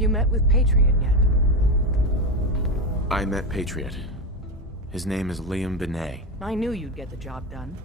you met with Patriot yet? I met Patriot. His name is Liam Benet. I knew you'd get the job done.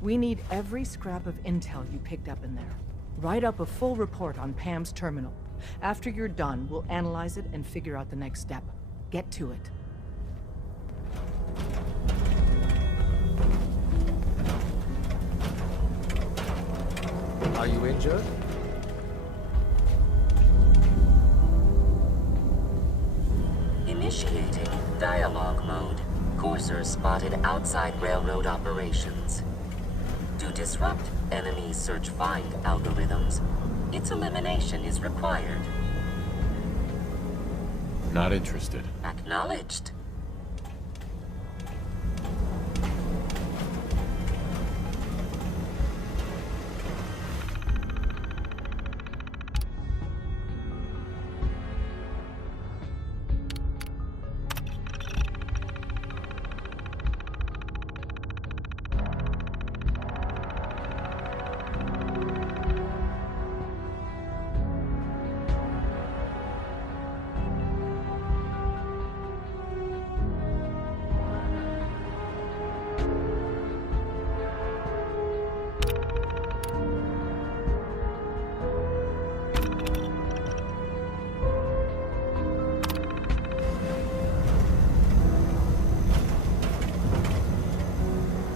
We need every scrap of intel you picked up in there. Write up a full report on Pam's terminal. After you're done, we'll analyze it and figure out the next step. Get to it. Are you injured? Initiating dialogue mode. Coursers spotted outside railroad operations. To disrupt enemy search-find algorithms, its elimination is required. Not interested. Acknowledged.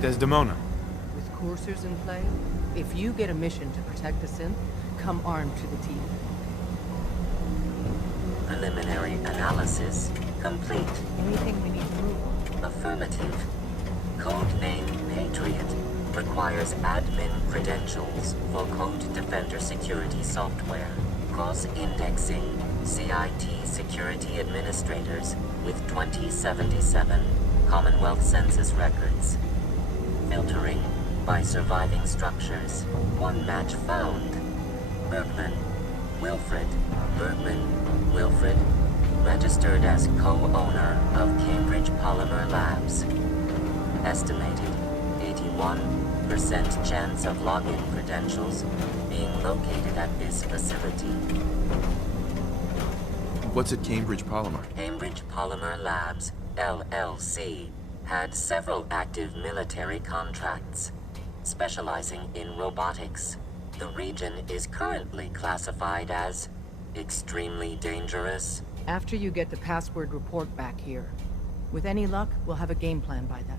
Desdemona. With coursers in play, if you get a mission to protect the synth, come armed to the teeth. Preliminary analysis complete. Anything we need to move on? Affirmative. Codename Patriot requires admin credentials for Code Defender security software. Cross-indexing CIT security administrators with 2077 Commonwealth Census records. Filtering by surviving structures. One match found. Bergman. Wilfred. Bergman. Wilfred. Registered as co-owner of Cambridge Polymer Labs. Estimated 81% chance of login credentials being located at this facility. What's at Cambridge Polymer? Cambridge Polymer Labs, LLC, had several active military contracts, specializing in robotics. The region is currently classified as extremely dangerous. After you get the password report back here. With any luck, we'll have a game plan by then.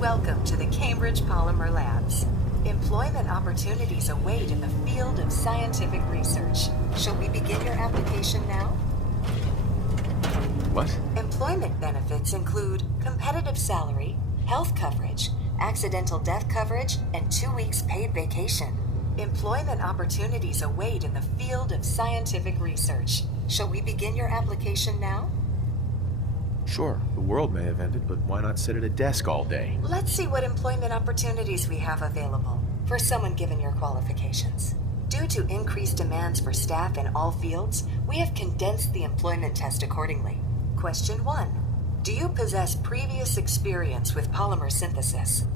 Welcome to the Cambridge Polymer Labs. Employment opportunities await in the field of scientific research. Shall we begin your application now? What? Employment benefits include competitive salary, health coverage, accidental death coverage, and 2 weeks paid vacation. Employment opportunities await in the field of scientific research. Shall we begin your application now? Sure, the world may have ended, but why not sit at a desk all day? Let's see what employment opportunities we have available for someone given your qualifications. Due to increased demands for staff in all fields, we have condensed the employment test accordingly. Question 1. Do you possess previous experience with polymer synthesis?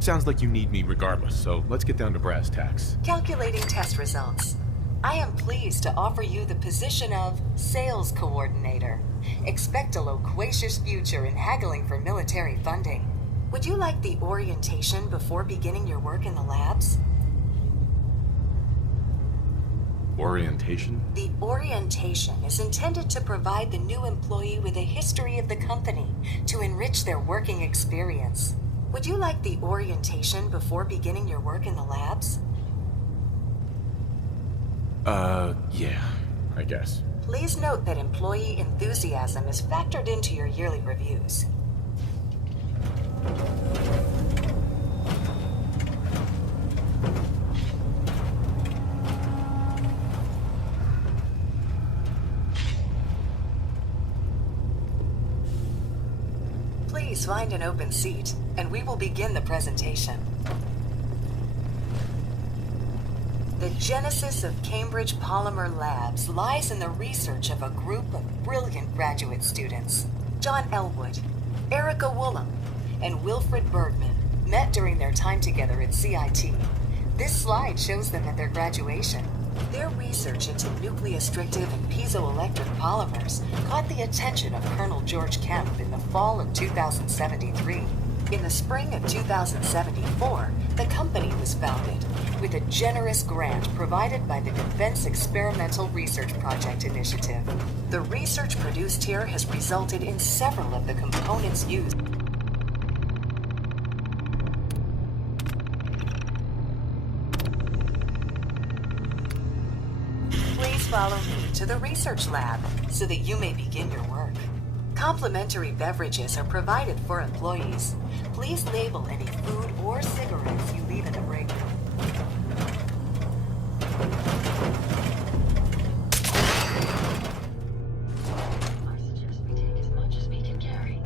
Sounds like you need me regardless, so let's get down to brass tacks. Calculating test results. I am pleased to offer you the position of sales coordinator. Expect a loquacious future in haggling for military funding. Would you like the orientation before beginning your work in the labs? Orientation? The orientation is intended to provide the new employee with a history of the company to enrich their working experience. Would you like the orientation before beginning your work in the labs? Yeah, I guess. Please note that employee enthusiasm is factored into your yearly reviews. Please find an open seat, and we will begin the presentation. The genesis of Cambridge Polymer Labs lies in the research of a group of brilliant graduate students. John Elwood, Erica Woolham, and Wilfred Bergman met during their time together at CIT. This slide shows them at their graduation. Their research into nucleostrictive and piezoelectric polymers caught the attention of Colonel George Kemp in the fall of 2073. In the spring of 2074, the company was founded with a generous grant provided by the Defense Experimental Research Project Initiative. The research produced here has resulted in several of the components used. Please follow me to the research lab so that you may begin your work. Complimentary beverages are provided for employees. Please label any food or cigarettes you leave in the break room. I suggest we take as much as we can carry.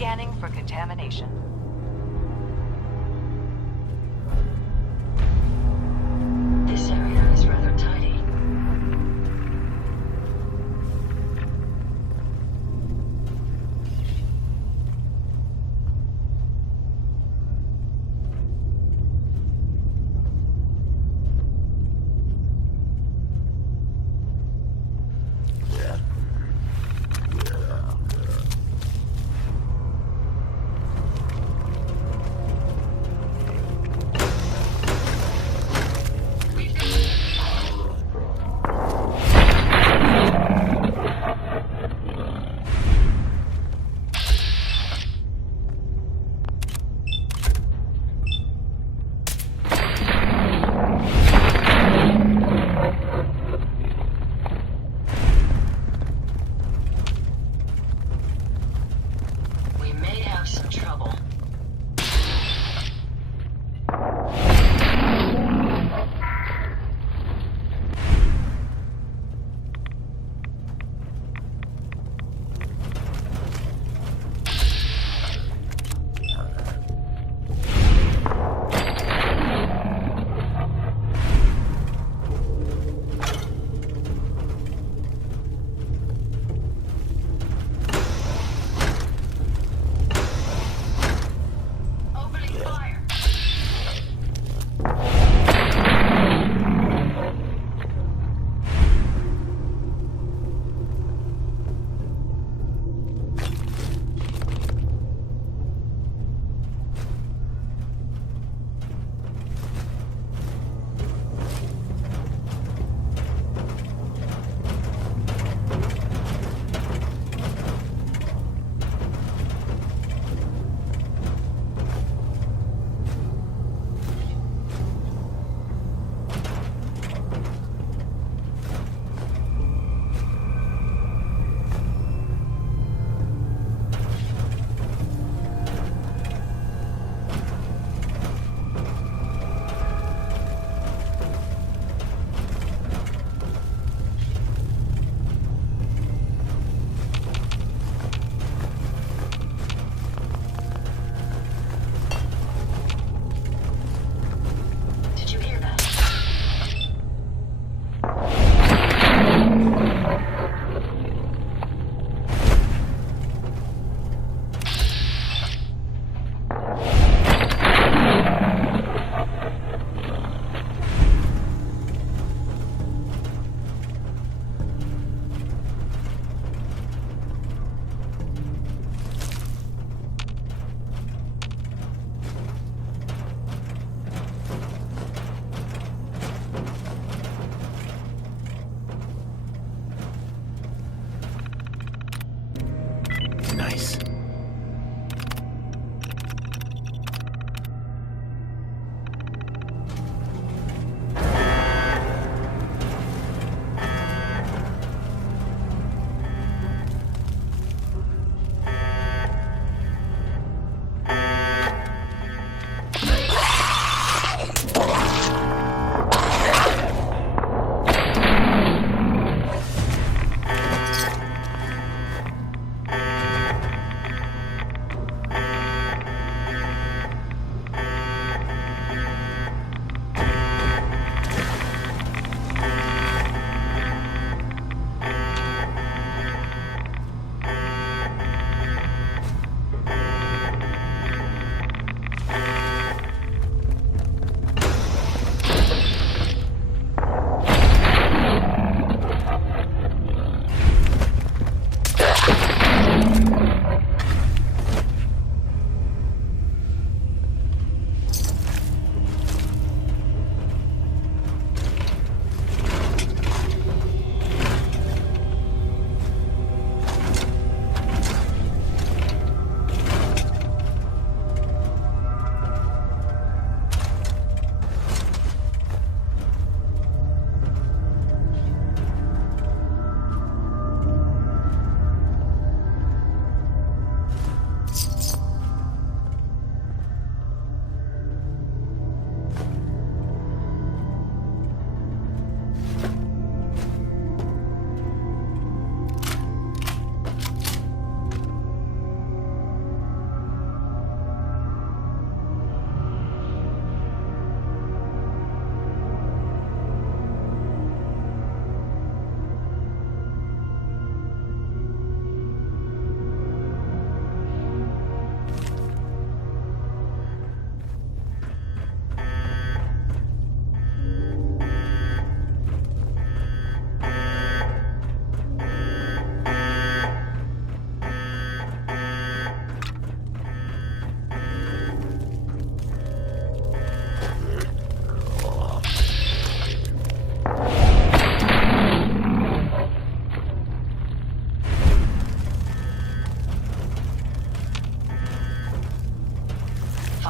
Scanning for contamination. This area is rather tidy.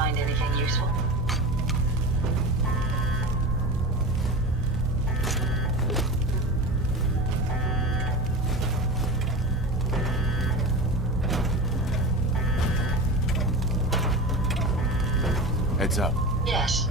find anything useful? Heads up. Yes.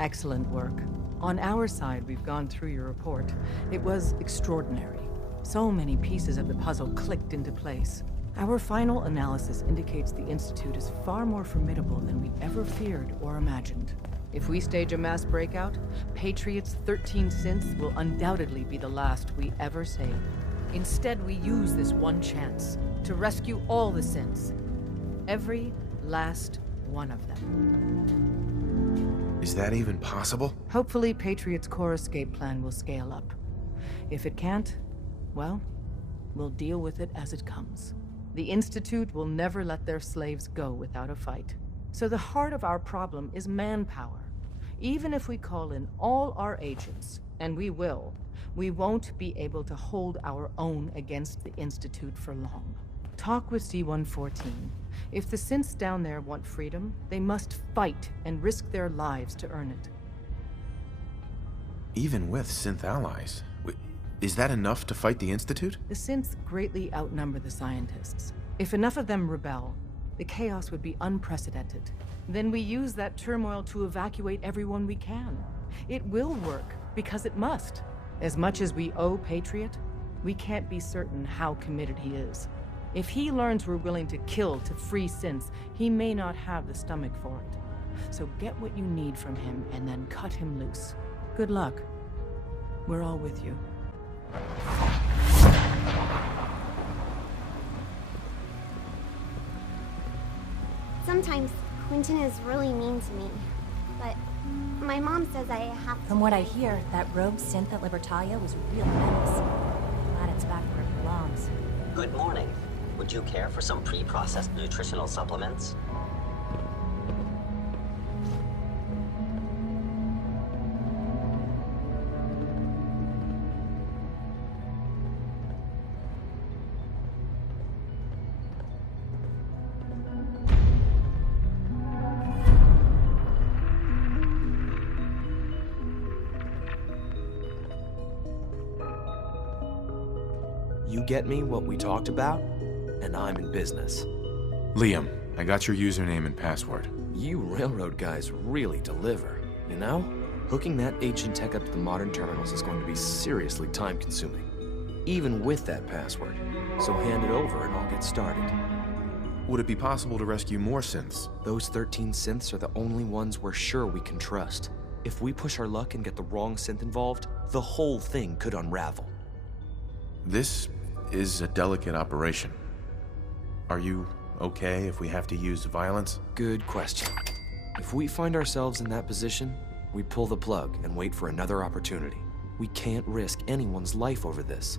Excellent work. On our side, we've gone through your report. It was extraordinary. So many pieces of the puzzle clicked into place. Our final analysis indicates the Institute is far more formidable than we ever feared or imagined. If we stage a mass breakout, Patriot's 13 synths will undoubtedly be the last we ever save. Instead, we use this one chance to rescue all the synths. Every last one of them. Is that even possible? Hopefully, Patriot's core escape plan will scale up. If it can't, well, we'll deal with it as it comes. The Institute will never let their slaves go without a fight. So the heart of our problem is manpower. Even if we call in all our agents, and we will, we won't be able to hold our own against the Institute for long. Talk with C-114. If the synths down there want freedom, they must fight and risk their lives to earn it. Even with synth allies, is that enough to fight the Institute? The synths greatly outnumber the scientists. If enough of them rebel, the chaos would be unprecedented. Then we use that turmoil to evacuate everyone we can. It will work, because it must. As much as we owe Patriot, we can't be certain how committed he is. If he learns we're willing to kill to free synths, he may not have the stomach for it. So get what you need from him and then cut him loose. Good luck. We're all with you. Sometimes Quentin is really mean to me, but my mom says I have to... From what I hear, that rogue synth at Libertalia was real nice. Glad it's back where it belongs. Good morning. Would you care for some pre-processed nutritional supplements? You get me what we talked about, and I'm in business. Liam, I got your username and password. You railroad guys really deliver, you know? Hooking that ancient tech up to the modern terminals is going to be seriously time-consuming, even with that password. So hand it over and I'll get started. Would it be possible to rescue more synths? Those 13 synths are the only ones we're sure we can trust. If we push our luck and get the wrong synth involved, the whole thing could unravel. This is a delicate operation. Are you okay if we have to use violence? Good question. If we find ourselves in that position, we pull the plug and wait for another opportunity. We can't risk anyone's life over this.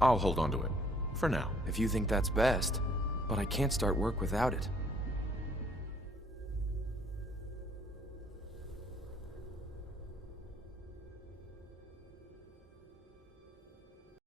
I'll hold on to it. For now. If you think that's best, but I can't start work without it.